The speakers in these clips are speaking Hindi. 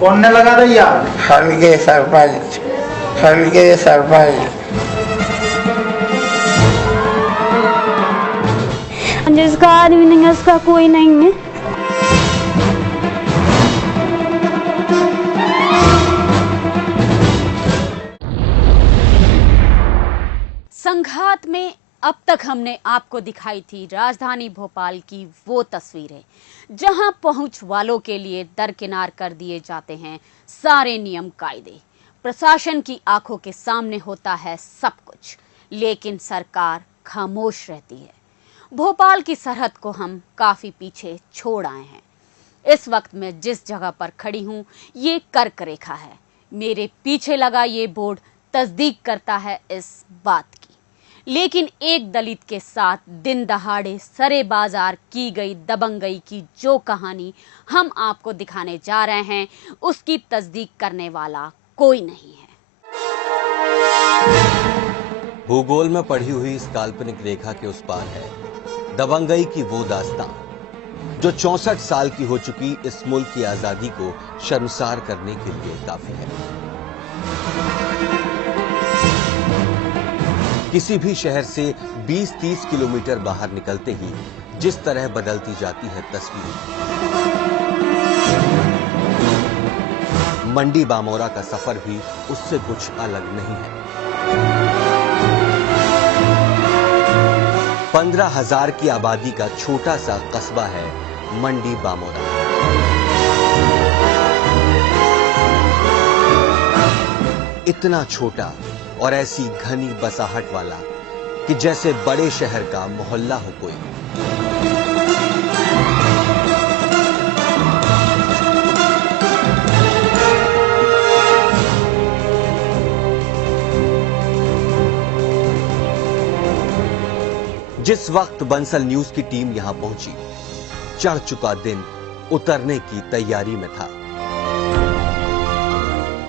कौन ने लगा दिया? हल्के सरपंच, हल्के सरपंच। जिसका आदमी नहीं है उसका कोई नहीं है। संघात में अब तक हमने आपको दिखाई थी राजधानी भोपाल की वो तस्वीरें जहां पहुंच वालों के लिए दरकिनार कर दिए जाते हैं सारे नियम कायदे। प्रशासन की आंखों के सामने होता है सब कुछ, लेकिन सरकार खामोश रहती है। भोपाल की सरहद को हम काफी पीछे छोड़ आए हैं। इस वक्त मैं जिस जगह पर खड़ी हूं ये कर्क रेखा है। मेरे पीछे लगा ये बोर्ड तस्दीक करता है इस बात की। लेकिन एक दलित के साथ दिन दहाड़े सरे बाजार की गई दबंगई की जो कहानी हम आपको दिखाने जा रहे हैं उसकी तस्दीक करने वाला कोई नहीं है। भूगोल में पढ़ी हुई इस काल्पनिक रेखा के उस पार है दबंगई की वो दास्तां जो 64 साल की हो चुकी इस मुल्क की आजादी को शर्मसार करने के लिए काफी है। किसी भी शहर से 20-30 किलोमीटर बाहर निकलते ही जिस तरह बदलती जाती है तस्वीर, मंडी बामोरा का सफर भी उससे कुछ अलग नहीं है। 15,000 की आबादी का छोटा सा कस्बा है मंडी बामोरा। इतना छोटा और ऐसी घनी बसाहट वाला कि जैसे बड़े शहर का मोहल्ला हो कोई। जिस वक्त बंसल न्यूज की टीम यहां पहुंची, चढ़ चुका दिन उतरने की तैयारी में था।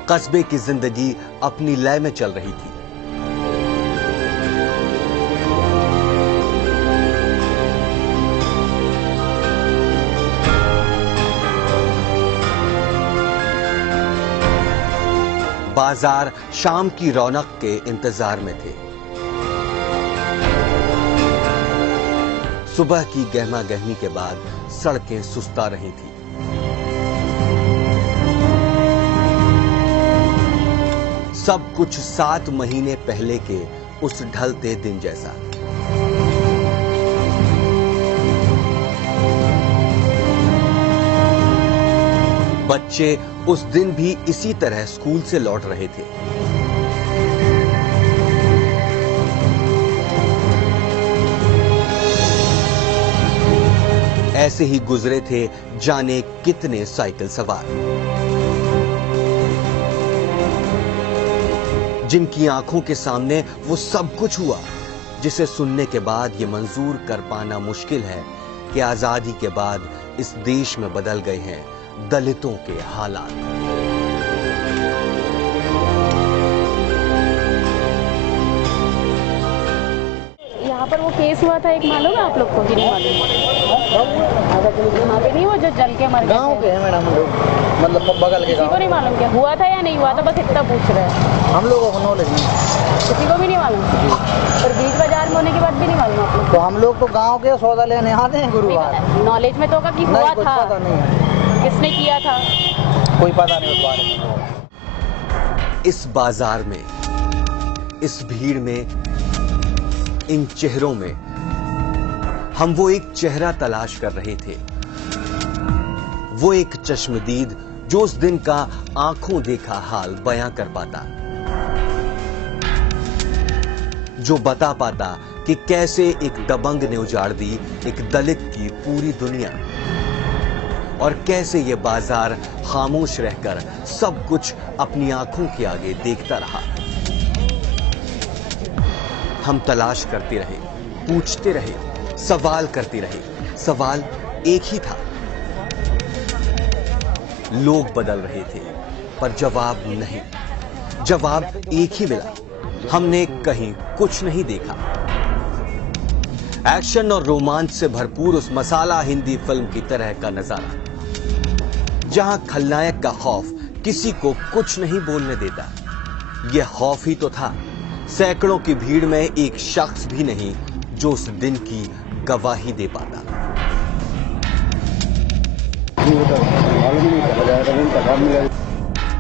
कस्बे की जिंदगी अपनी लय में चल रही थी। बाजार शाम की रौनक के इंतजार में थे। सुबह की गहमा गहमी के बाद सड़कें सुस्ता रही थी। सब कुछ 7 महीने पहले के उस ढलते दिन जैसा। बच्चे उस दिन भी इसी तरह स्कूल से लौट रहे थे। ऐसे ही गुजरे थे जाने कितने साइकिल सवार, जिनकी आंखों के सामने वो सब कुछ हुआ जिसे सुनने के बाद ये मंजूर कर पाना मुश्किल है कि आजादी के बाद इस देश में बदल गए हैं दलितों के हालात। यहाँ पर वो केस हुआ था एक, मालूम है आप लोग को कि नहीं मालूम? यहाँ पे नहीं, वो जो जल के मर गए गाँव के हैं मैडम हम लोग, मतलब बगल के गाँव। किसी को नहीं मालूम क्या हुआ था या नहीं हुआ था, बस इतना पूछ रहे हैं। हम लोगों को नॉलेज नहीं, किसी को भी नहीं मालूम। और बीच बाजार में होने के बाद भी नहीं मालूम आप लोग? तो हम लोग तो गाँव के सौदा लेने आते हैं गुरुवार। नॉलेज में तो होगा कि हुआ कुछ था, पता नहीं है, किसने किया था, कोई पता नहीं उस बारे में। इस बाजार में, इस भीड़ में, इन चेहरों में हम वो एक चेहरा तलाश कर रहे थे। वो एक चश्मदीद जो उस दिन का आंखों देखा हाल बयां कर पाता, जो बता पाता कि कैसे एक दबंग ने उजाड़ दी एक दलित की पूरी दुनिया, और कैसे ये बाजार खामोश रहकर सब कुछ अपनी आंखों के आगे देखता रहा। हम तलाश करते रहे, पूछते रहे, सवाल करते रहे। सवाल एक ही था, लोग बदल रहे थे पर जवाब नहीं। जवाब एक ही मिला, हमने कहीं कुछ नहीं देखा। एक्शन और रोमांच से भरपूर उस मसाला हिंदी फिल्म की तरह का नजारा, जहां खलनायक का खौफ किसी को कुछ नहीं बोलने देता। यह खौफ ही तो था। सैकड़ों की भीड़ में एक शख्स भी नहीं जो उस दिन की गवाही दे पाता।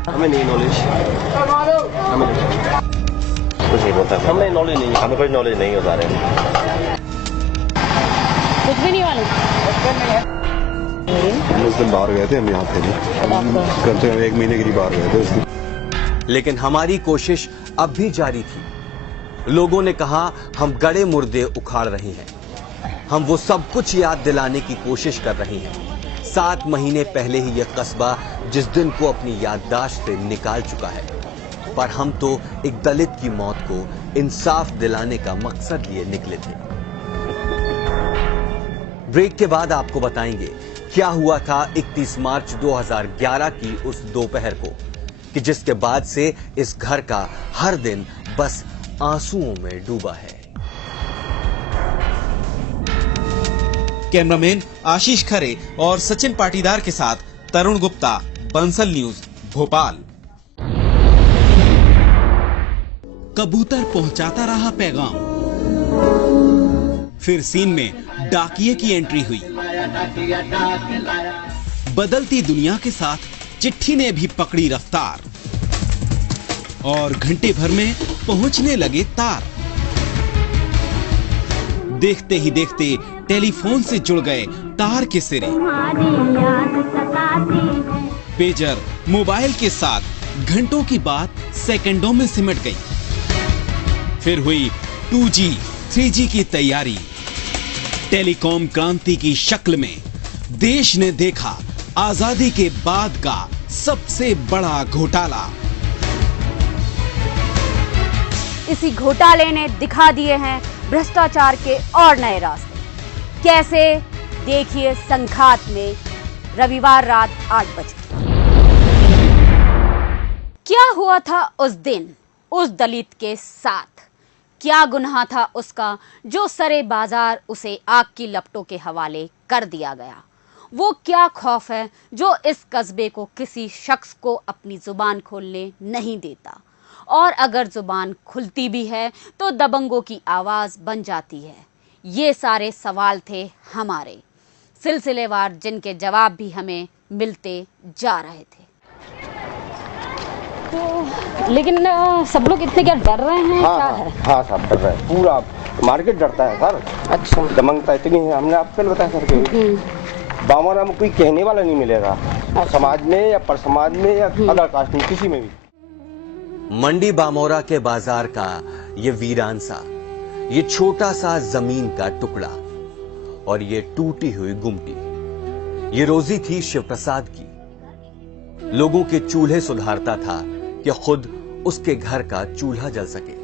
हमें नहीं नॉलेज, कुछ नहीं बोलता, हमें नॉलेज नहीं, हमें कोई नॉलेज नहीं होता रहे, कुछ भी नहीं मालूम। हम उस दिन बाहर गए थे, हम यहाँ थे नहीं, कम से कम 1 महीने के लिए बाहर गए थे उस दिन। लेकिन हमारी कोशिश अब भी जारी थी। लोगों ने कहा हम गड़े मुर्दे उखाड़ रहे हैं, हम वो सब कुछ याद दिलाने की कोशिश कर रहे हैं। 7 महीने पहले ही यह कस्बा जिस दिन को अपनी याददाश्त से निकाल चुका है, पर हम तो एक दलित की मौत को इंसाफ दिलाने का मकसद लिए निकले थे। ब्रेक के बाद आपको बताएंगे क्या हुआ था 31 मार्च 2011 की उस दोपहर को, कि जिसके बाद से इस घर का हर दिन बस आंसुओं में डूबा है। कैमरामैन आशीष खरे और सचिन पाटीदार के साथ तरुण गुप्ता, बंसल न्यूज, भोपाल। कबूतर पहुंचाता रहा पैगाम, फिर सीन में डाकिये की एंट्री हुई। बदलती दुनिया के साथ चिट्ठी ने भी पकड़ी रफ्तार और घंटे भर में पहुंचने लगे तार। देखते ही देखते टेलीफोन से जुड़ गए तार के सिरे। पेजर मोबाइल के साथ घंटों की बात सेकंडों में सिमट गई। फिर हुई 2G, 3G की तैयारी। टेलीकॉम क्रांति की शक्ल में देश ने देखा आजादी के बाद का सबसे बड़ा घोटाला। इसी घोटाले ने दिखा दिए हैं भ्रष्टाचार के और नए रास्ते। कैसे, देखिए संघात में रविवार रात 8 बजे। क्या हुआ था उस दिन उस दलित के साथ? क्या गुनाह था उसका जो सरे बाजार उसे आग की लपटों के हवाले कर दिया गया? वो क्या खौफ है जो इस कस्बे को किसी शख्स को अपनी जुबान खोलने नहीं देता? और अगर जुबान खुलती भी है तो दबंगों की आवाज बन जाती है। ये सारे सवाल थे हमारे, सिलसिलेवार जिनके जवाब भी हमें मिलते जा रहे थे। तो लेकिन सब लोग इतने क्या डर रहे हैं? हाँ, क्या है? हाँ सब डर रहे हैं, पूरा मार्केट डरता है सर। अच्छा, दमंगता इतनी है, हमने आपको पहले बताया सर कि बामोरा में कोई कहने वाला नहीं मिलेगा, समाज में या पर समाज में या अदर कास्ट में, किसी में भी। मंडी बामोरा के बाजार का ये वीरान सा, ये छोटा सा जमीन का टुकड़ा और ये टूटी हुई गुमटी, ये रोजी थी शिव प्रसाद की। लोगों के चूल्हे सुधारता था कि खुद उसके घर का चूल्हा जल सके।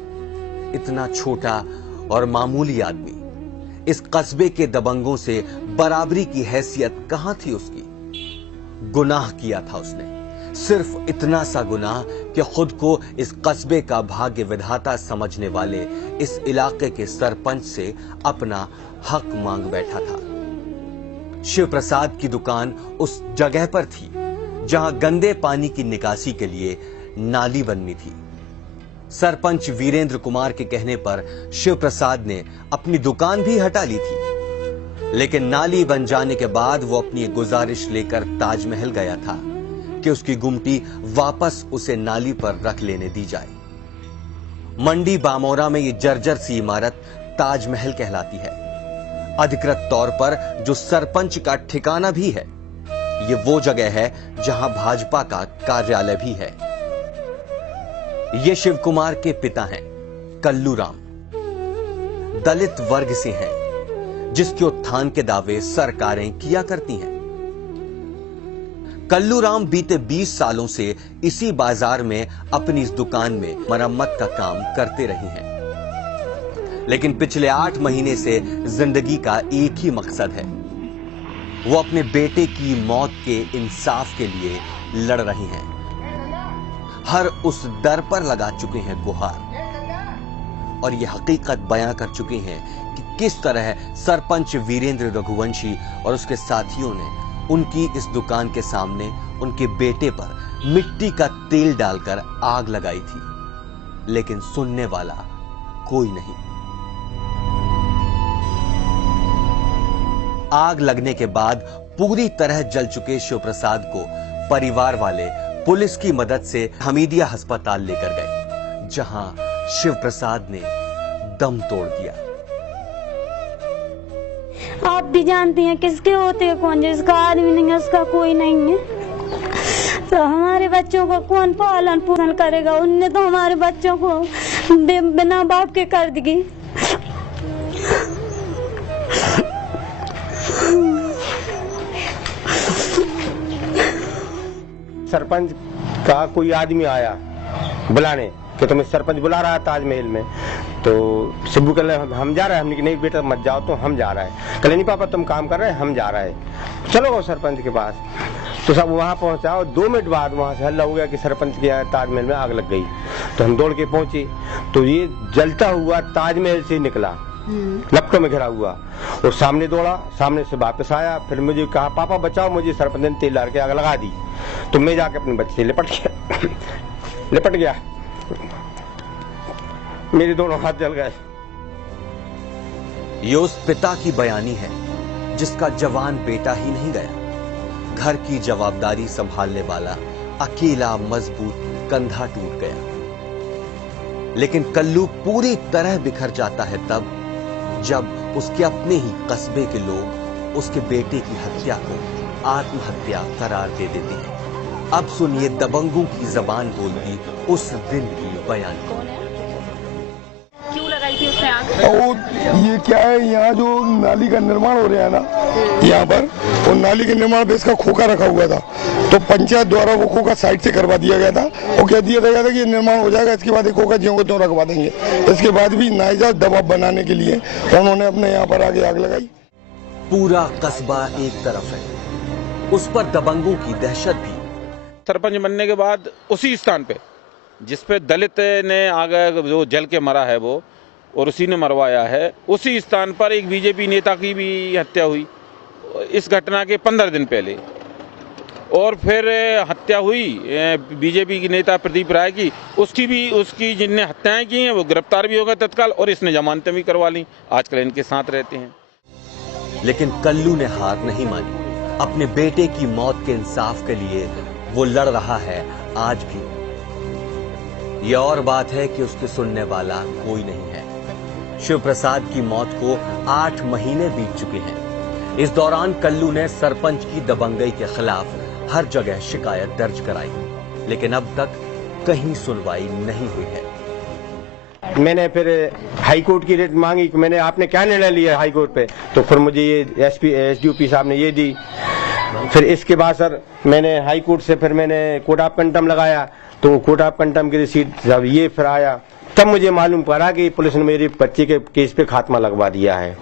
इतना छोटा और मामूली आदमी इस कस्बे के दबंगों से बराबरी की हैसियत कहां थी उसकी? गुनाह किया था उसने, सिर्फ इतना सा गुनाह कि खुद को इस कस्बे का भाग्य विधाता समझने वाले इस इलाके के सरपंच से अपना हक मांग बैठा था। शिव प्रसाद की दुकान उस जगह पर थी जहां गंदे पानी की निकासी के लिए नाली बननी थी। सरपंच वीरेंद्र कुमार के कहने पर शिव प्रसाद ने अपनी दुकान भी हटा ली थी, लेकिन नाली बन जाने के बाद वो अपनी एक गुजारिश लेकर ताजमहल गया था कि उसकी गुमटी वापस उसे नाली पर रख लेने दी जाए। मंडी बामोरा में ये जर्जर सी इमारत ताजमहल कहलाती है। अधिकृत तौर पर जो सरपंच का ठिकाना भी है, ये वो जगह है जहां भाजपा का कार्यालय भी है। ये शिव कुमार के पिता हैं कल्लू राम, दलित वर्ग से हैं जिसके उत्थान के दावे सरकारें किया करती हैं। कल्लू राम बीते 20 सालों से इसी बाजार में अपनी इस दुकान में मरम्मत का काम करते रहे हैं, लेकिन पिछले 8 महीने से जिंदगी का एक ही मकसद है, वो अपने बेटे की मौत के इंसाफ के लिए लड़ रहे हैं। हर उस दर पर लगा चुके हैं गुहार और ये हकीकत बयां कर चुके हैं कि किस तरह सरपंच वीरेंद्र रघुवंशी और उसके साथियों ने उनकी इस दुकान के सामने उनके बेटे पर मिट्टी का तेल डालकर आग लगाई थी, लेकिन सुनने वाला कोई नहीं। आग लगने के बाद पूरी तरह जल चुके शिव प्रसाद को परिवार वाले पुलिस की मदद से हमीदिया अस्पताल लेकर गए, जहां शिव प्रसाद ने दम तोड़ दिया। आप भी जानते हैं किसके होते हैं कौन, जिसका आदमी नहीं है उसका कोई नहीं है। तो हमारे बच्चों को कौन पालन पोषण करेगा? उनने तो हमारे बच्चों को बिना बाप के कर दी। सरपंच का कोई आदमी आया बुलाने कि तुम्हें सरपंच बुला रहा है ताजमहल में। तो शिबू कह रहे हम जा रहे हैं। हमने कि नहीं बेटा मत जाओ, तो हम जा रहे हैं। कह नहीं पापा तुम काम कर रहे हैं, हम जा रहे हैं, चलो वो सरपंच के पास। तो सब वहाँ पहुँचा और 2 मिनट बाद वहाँ से हल्ला हो गया कि सरपंच के ताजमहल में आग लग गई। तो हम दौड़ के पहुंचे तो ये जलता हुआ ताजमहल से निकला, लपटों में घिरा हुआ, और सामने दौड़ा, सामने से वापस आया। फिर मुझे कहा पापा बचाओ मुझे, सरपंच ने तेल डाल के आग लगा दी। तो मैं जाके अपने बच्चे लिपट गया, मेरे दोनों हाथ जल गए। ये उस पिता की बयानी है जिसका जवान बेटा ही नहीं गया। घर की जवाबदारी संभालने वाला अकेला मजबूत कंधा टूट गया। लेकिन कल्लू पूरी तरह बिखर जाता है तब जब उसके अपने ही कस्बे के लोग उसके बेटे की हत्या को आत्महत्या करार दे देते हैं। अब सुनिए दबंगों की जबान बोलती उस दिन की बयानी। क्यों लगाई थी उसने आग? और ये क्या है, यहाँ जो नाली का निर्माण हो रहा है ना, यहाँ पर और नाली के निर्माण पे इसका खोखा रखा हुआ था। तो पंचायत द्वारा वो खोखा साइड से करवा दिया गया था और कह दिया गया था कि ये निर्माण हो जाएगा, इसके बाद खोखा ज्यों को त्यों रखवा देंगे। इसके बाद भी नाजायज दबाव बनाने के लिए उन्होंने अपने यहाँ पर आगे आग लगाई। पूरा कस्बा एक तरफ है, उस पर दबंगों की दहशत भी। सरपंच बनने के बाद उसी स्थान पे जिसपे दलित ने आगे जो जल के मरा है वो, और उसी ने मरवाया है, उसी स्थान पर एक बीजेपी नेता की भी हत्या हुई इस घटना के 15 दिन पहले। और फिर हत्या हुई बीजेपी की नेता प्रदीप राय की, उसकी जिनने हत्याएं की हैं वो गिरफ्तार भी हो गए तत्काल, और इसने जमानतें भी करवा ली, आजकल इनके साथ रहते हैं। लेकिन कल्लू ने हार नहीं मानी। अपने बेटे की मौत के इंसाफ के लिए वो लड़ रहा है आज भी। ये और बात है कि उसके सुनने वाला कोई नहीं है। शिव प्रसाद की मौत को 8 महीने बीत चुके हैं। इस दौरान कल्लू ने सरपंच की दबंगई के खिलाफ हर जगह शिकायत दर्ज कराई, लेकिन अब तक कहीं सुनवाई नहीं हुई है। मैंने फिर हाई कोर्ट की रेट मांगी कि मैंने आपने क्या निर्णय लिया हाई कोर्ट पे, तो फिर मुझे ये एसडीओपी साहब ने ये दी। फिर इसके बाद सर मैंने हाई कोर्ट से फिर मैंने कोर्ट ऑफ कंटेम्प्ट लगाया, तो कोर्ट ऑफ कंटेम्प्ट की रिसीट जब ये फिर आया तब मुझे मालूम पड़ा कि पुलिस ने मेरे बच्चे के केस पे खात्मा लगवा दिया है।